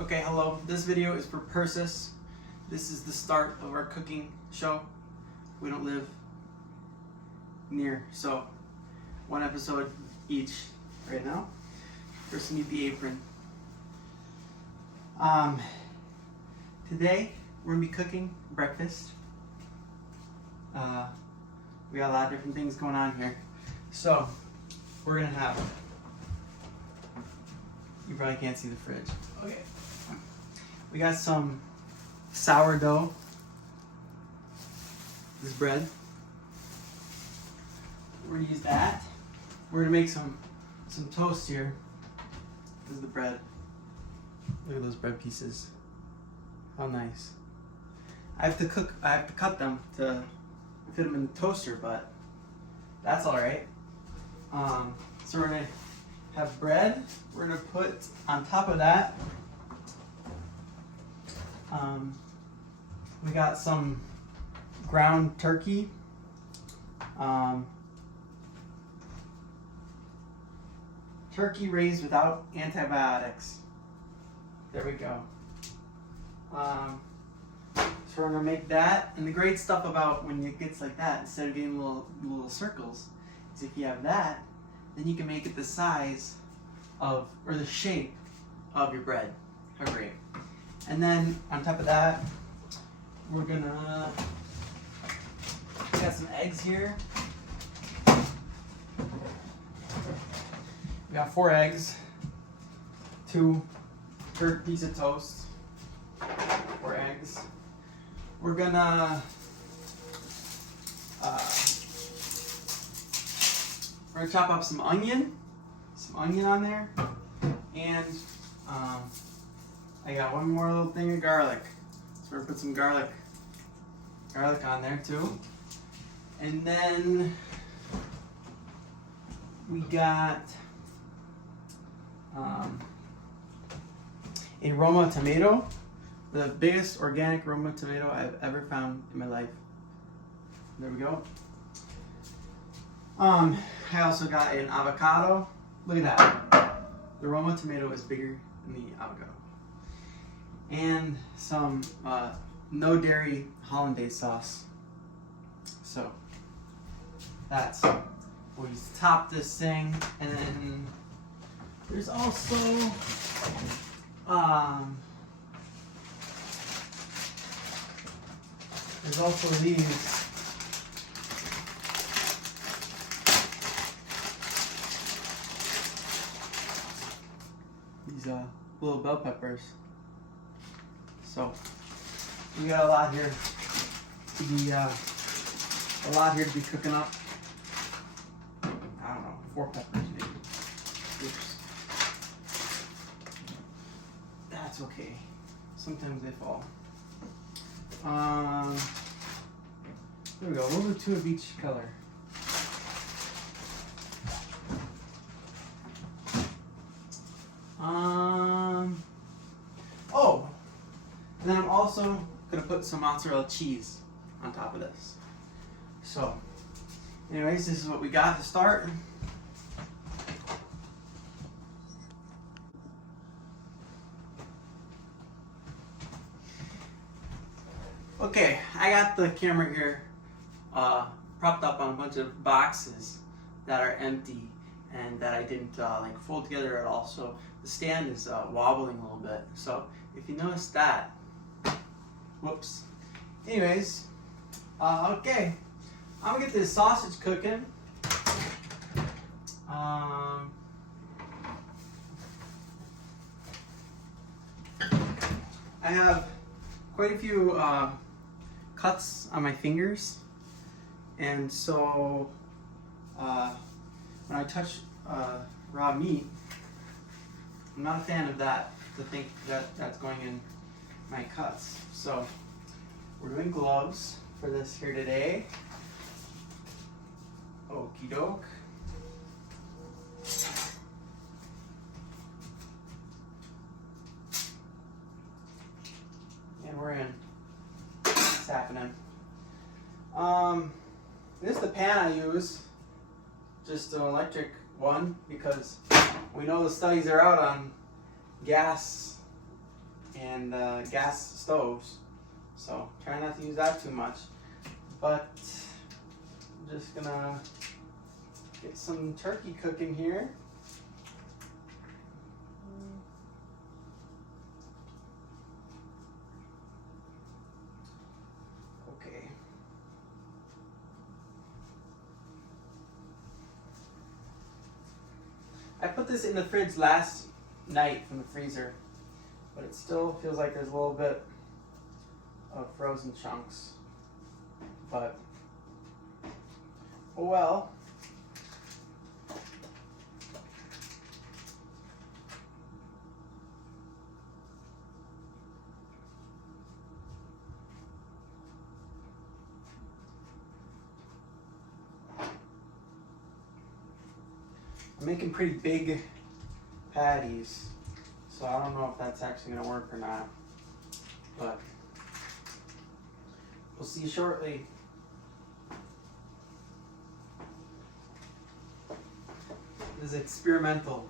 Okay, hello. This video is for Persis. This is the start of our cooking show. We don't live near, so one episode each right now. First, we need the apron. Today we're gonna be cooking breakfast. We got a lot of different things going on here. So we're gonna have. You probably can't see the fridge. Okay. We got some sourdough. This bread. We're gonna use that. We're gonna make some toast here. This is the bread. Look at those bread pieces. How nice. I have to cut them to fit them in the toaster, but that's all right. So we're gonna have bread. We're gonna put on top of that. We got some ground turkey. Turkey raised without antibiotics. There we go. So we're gonna make that. And the great stuff about when it gets like that, instead of getting little circles, is if you have that, then you can make it the size of, or the shape of your bread. How great. And then on top of that, we got some eggs here. We got 4 eggs, 2 per piece of toast, 4 eggs. We're gonna chop up some onion on there, and I got one more little thing of garlic. So we're gonna put some garlic on there too. And then we got a Roma tomato, the biggest organic Roma tomato I've ever found in my life. There we go. I also got an avocado. Look at that. The Roma tomato is bigger than the avocado. And some no dairy hollandaise sauce. So that's we'll just top this thing, and then there's also these little bell peppers. So we got a lot here to be cooking up. I don't know, 4 peppers maybe. Oops. That's okay. Sometimes they fall. There we go. We'll do 2 of each color. Oh, and then I'm also gonna put some mozzarella cheese on top of this. So, anyways, this is what we got to start. Okay, I got the camera here propped up on a bunch of boxes that are empty and that I didn't fold together at all. So the stand is wobbling a little bit. So if you notice that, whoops. Anyways, okay, I'm gonna get this sausage cooking. I have quite a few cuts on my fingers, and so when I touch raw meat, I'm not a fan of that, to think that that's going in my cuts. So we're doing gloves for this here today. Okie doke. And we're in. It's happening. This is the pan I use. Just an electric one, because we know the studies are out on gas and gas stoves. So try not to use that too much. But I'm just gonna get some turkey cooking here. Okay. I put this in the fridge last night from the freezer, but it still feels like there's a little bit of frozen chunks. But, oh well. I'm making pretty big patties, so I don't know if that's actually going to work or not, but we'll see shortly. This is experimental.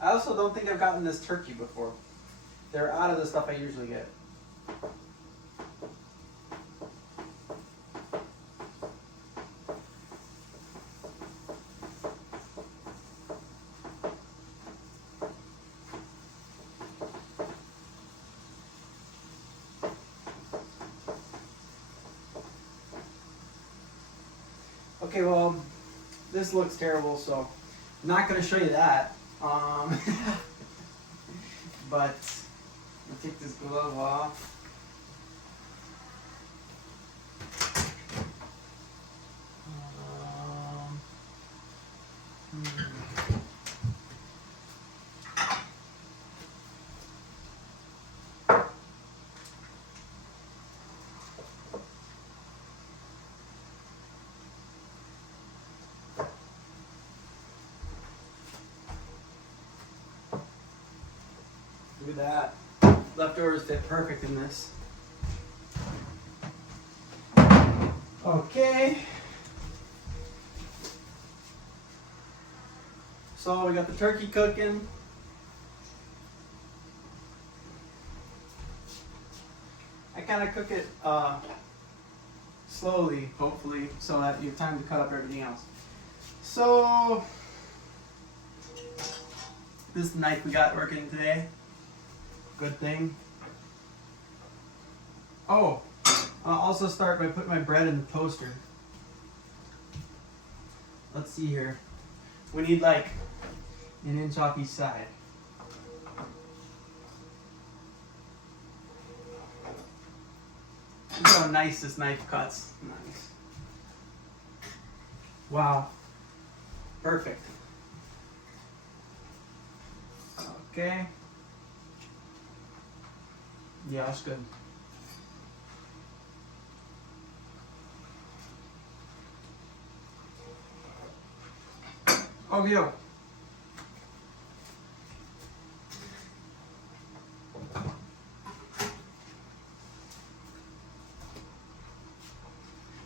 I also don't think I've gotten this turkey before. They're out of the stuff I usually get. Okay, well, this looks terrible, so I'm not going to show you that. But I'll take this glove off. Look at that. Leftovers fit perfect in this. Okay. So we got the turkey cooking. I kind of cook it slowly, hopefully, so that you have time to cut up everything else. So this is the knife we got working today. Good thing. Oh, I'll also start by putting my bread in the toaster. Let's see here. We need like an inch off each side. Look how nice this knife cuts. Nice. Wow. Perfect. Okay. Yeah, that's good. Oh, yeah.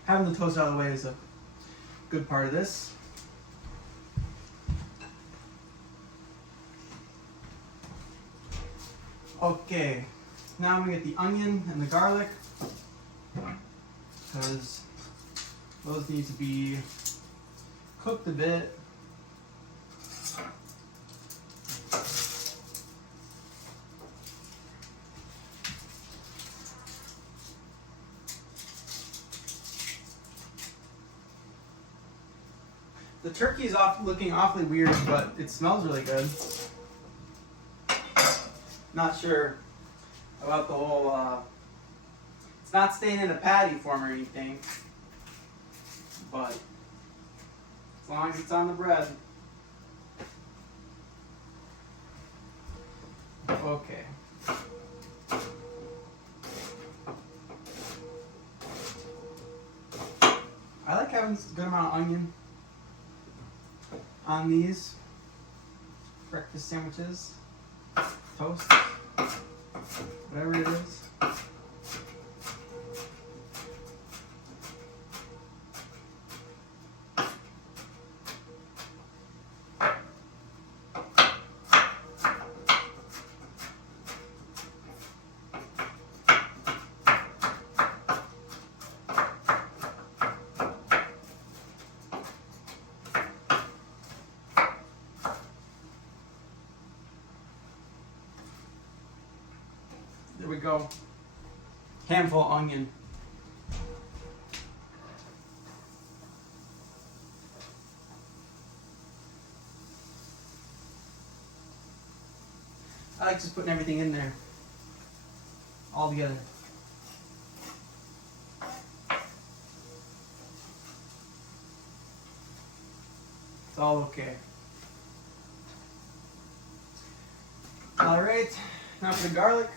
Having the toast out of the way is a good part of this. Okay. Now I'm going to get the onion and the garlic, because those need to be cooked a bit. The turkey is looking awfully weird, but it smells really good. Not sure about the whole, it's not staying in a patty form or anything, but as long as it's on the bread. Okay. I like having a good amount of onion on these breakfast sandwiches, toast, whatever it is. tomato, handful of onion. I like just putting everything in there, all together. It's all okay. All right, now for the garlic.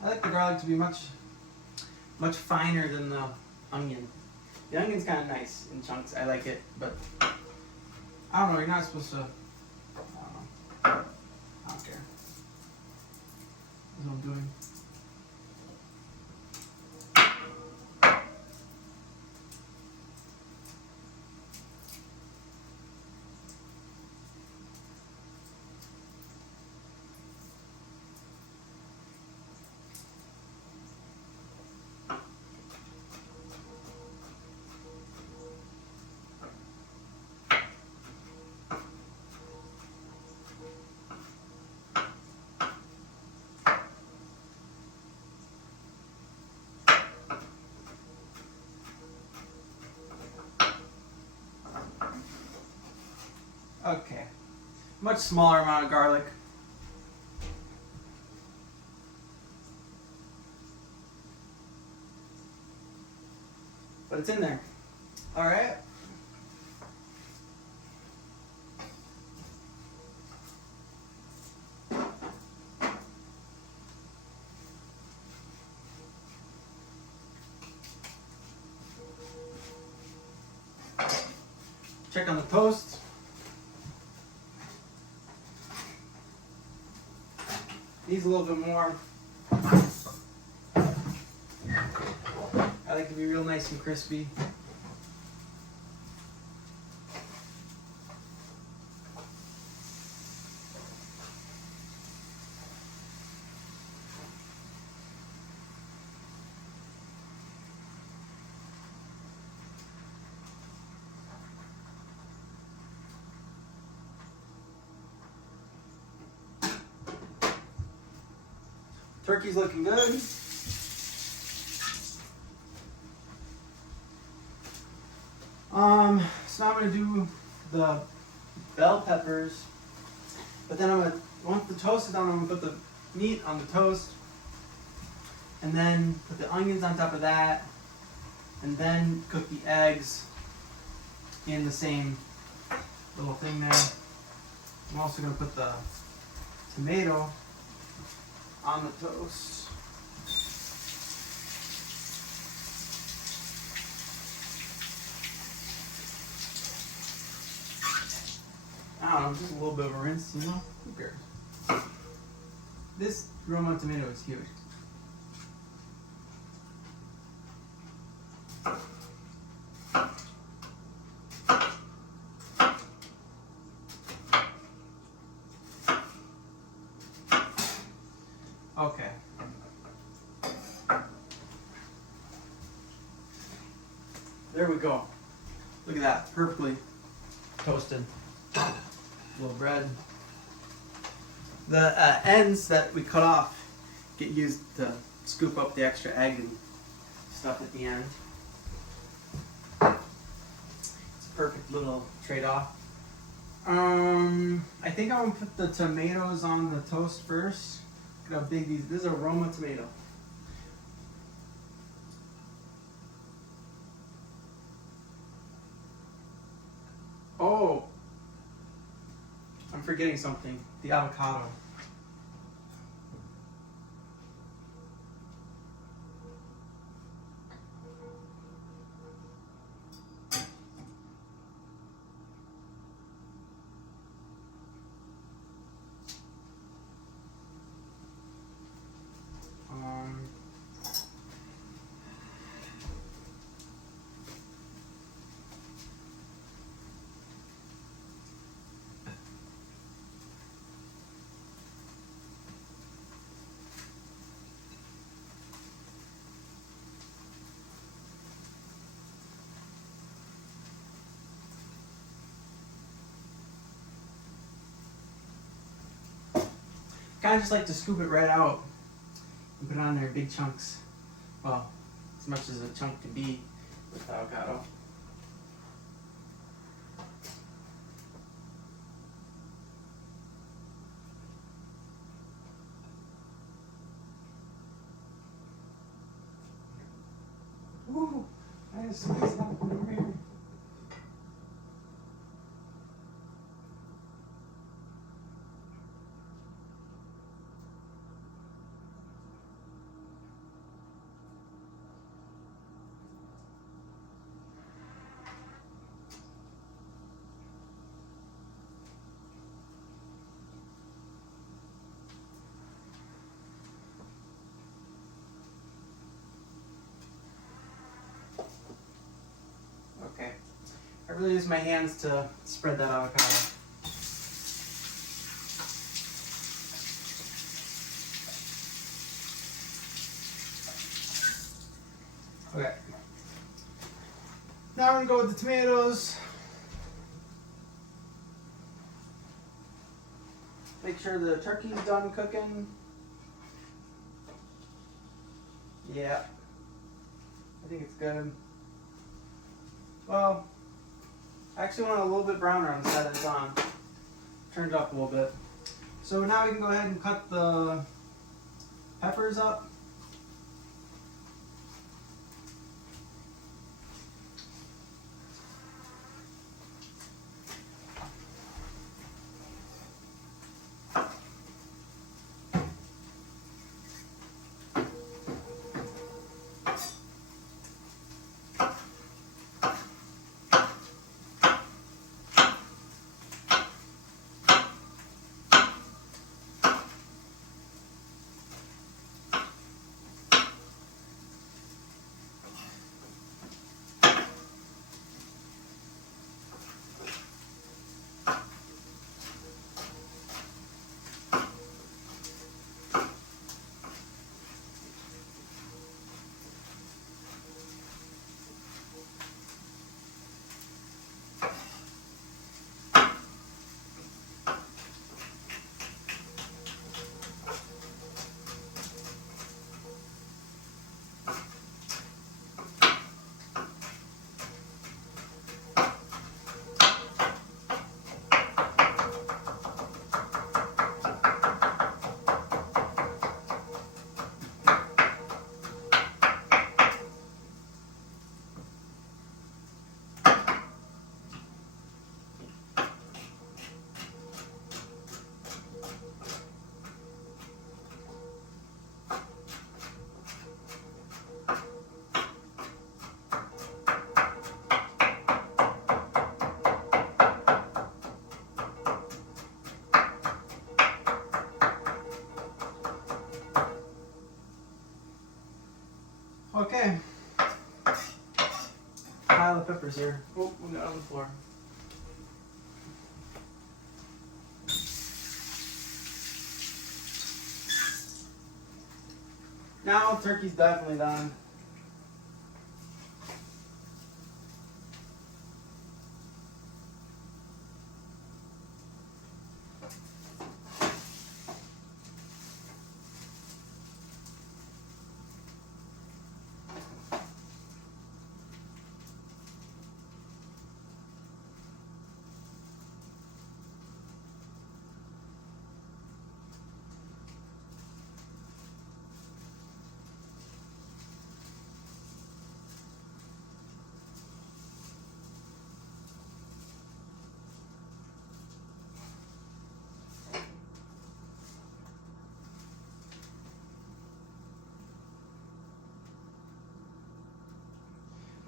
I like the garlic to be much finer than the onion. The onion's kind of nice in chunks. I like it, but I don't know. You're not supposed to. I don't know. I don't care. That's what I'm doing. Okay. Much smaller amount of garlic. But it's in there. All right. Check on the toast. Needs a little bit more. I like to be real nice and crispy. Turkey's looking good. So now I'm gonna do the bell peppers, but then once the toast is done, I'm gonna put the meat on the toast, and then put the onions on top of that, and then cook the eggs in the same little thing there. I'm also gonna put the tomato on the toast. I don't know, just a little bit of a rinse, you know? Who cares? This Roma tomato is huge. Okay. There we go. Look at that, perfectly toasted. Little bread. The ends that we cut off get used to scoop up the extra egg and stuff at the end. It's a perfect little trade-off. I think I'm gonna put the tomatoes on the toast first. Look how big these. This is a Roma tomato. Oh, I'm forgetting something. The avocado. Kind of just like to scoop it right out and put it on there in big chunks. Well, as much as a chunk can be with avocado. Woo! I just squeezed that one over here. Okay. I really use my hands to spread that avocado. Okay. Now we're gonna go with the tomatoes. Make sure the turkey's done cooking. Yeah. I think it's good. Well, I actually want it a little bit browner on the side that it's on. Turned it up a little bit. So now we can go ahead and cut the peppers up. Okay. Pile of peppers here. Oh, we got it on the floor. Now turkey's definitely done.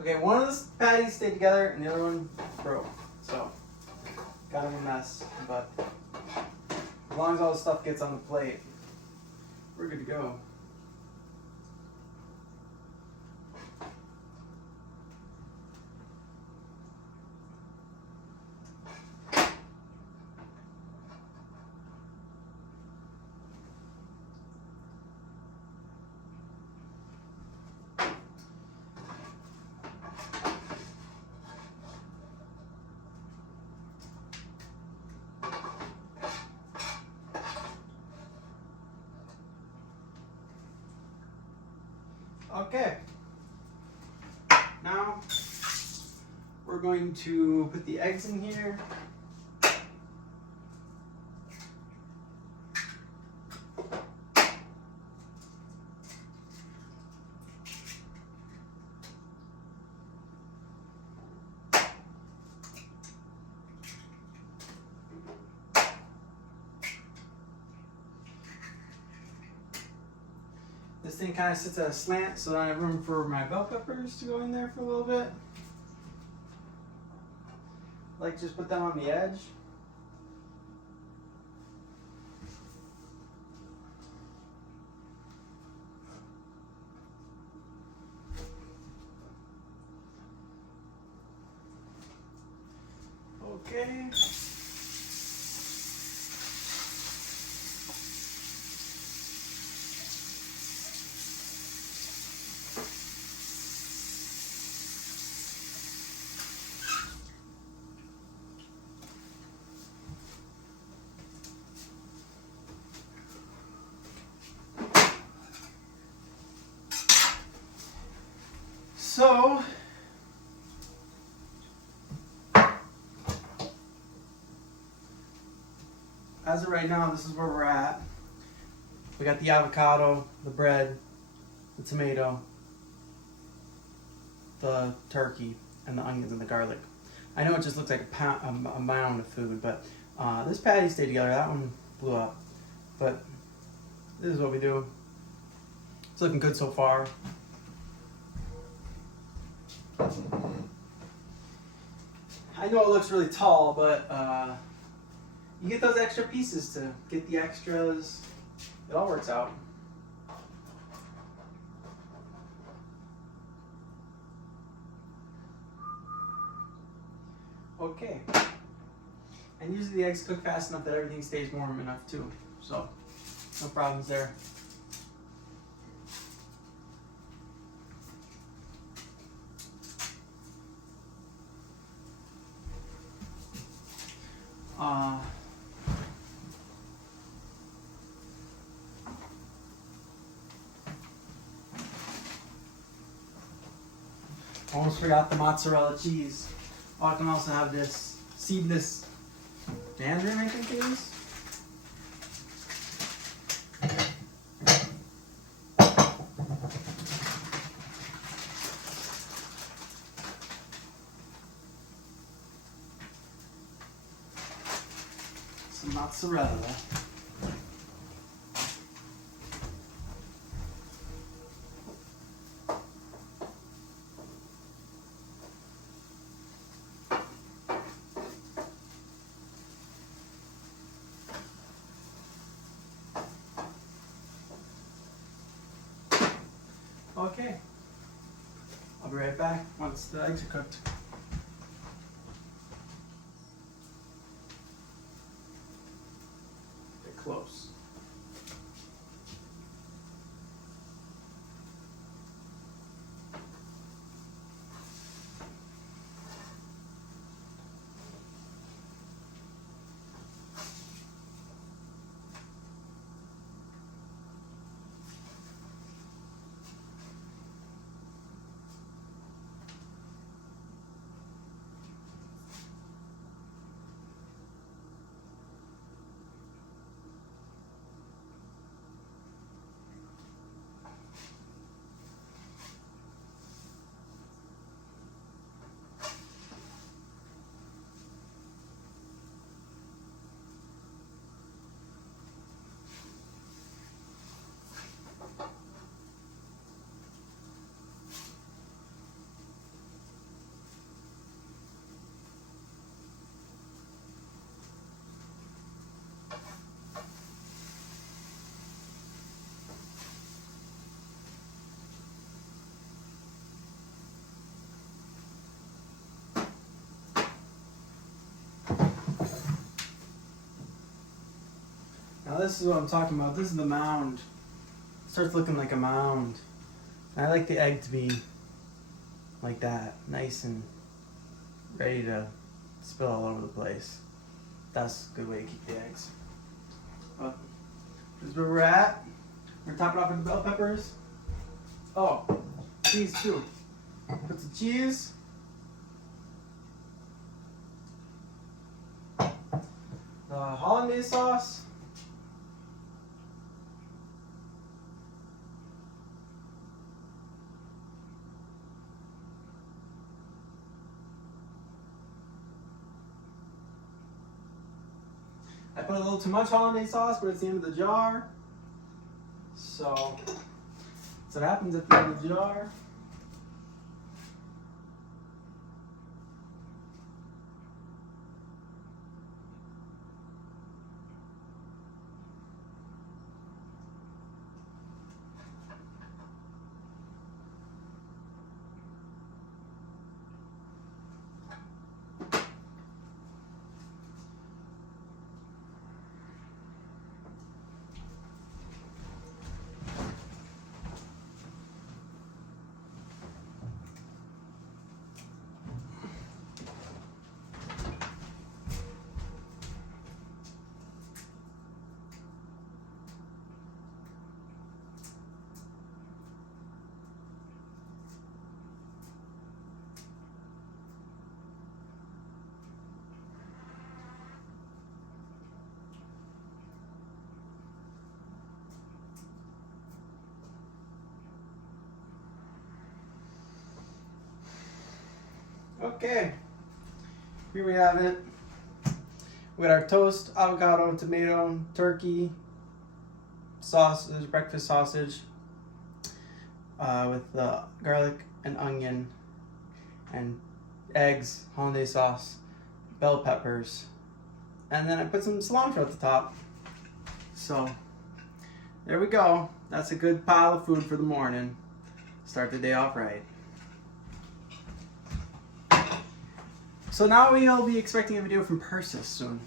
Okay, one of the patties stayed together and the other one broke. So, kind of a mess. But as long as all the stuff gets on the plate, we're good to go. Okay, now we're going to put the eggs in here. This thing kind of sits at a slant, so that I have room for my bell peppers to go in there for a little bit. Like, just put them on the edge. Okay. So, as of right now, this is where we're at. We got the avocado, the bread, the tomato, the turkey, and the onions and the garlic. I know it just looks like a mound of food, but this patty stayed together. That one blew up. But this is what we do. It's looking good so far. I know it looks really tall, but you get those extra pieces to get the extras. It all works out. Okay. And usually the eggs cook fast enough that everything stays warm enough too. So, no problems there. Almost forgot the mozzarella cheese. Oh, I can also have this seedless mandarin, I think it is. Some mozzarella. Okay, I'll be right back once the eggs are cooked. Get close. this is what I'm talking about. This is the mound. It starts looking like a mound. And I like the egg to be like that, nice and ready to spill all over the place. That's a good way to keep the eggs. But this is where we're at. We're gonna top it off with the bell peppers. Oh, cheese too. Put some cheese. The hollandaise sauce. I put a little too much hollandaise sauce, but it's the end of the jar. So that's what happens at the end of the jar. Okay, here we have it. We got our toast, avocado, tomato, turkey, sausage, breakfast sausage with garlic and onion and eggs, hollandaise sauce, bell peppers, and then I put some cilantro at the top. So there we go. That's a good pile of food for the morning. Start the day off right. So now we'll be expecting a video from Persis soon.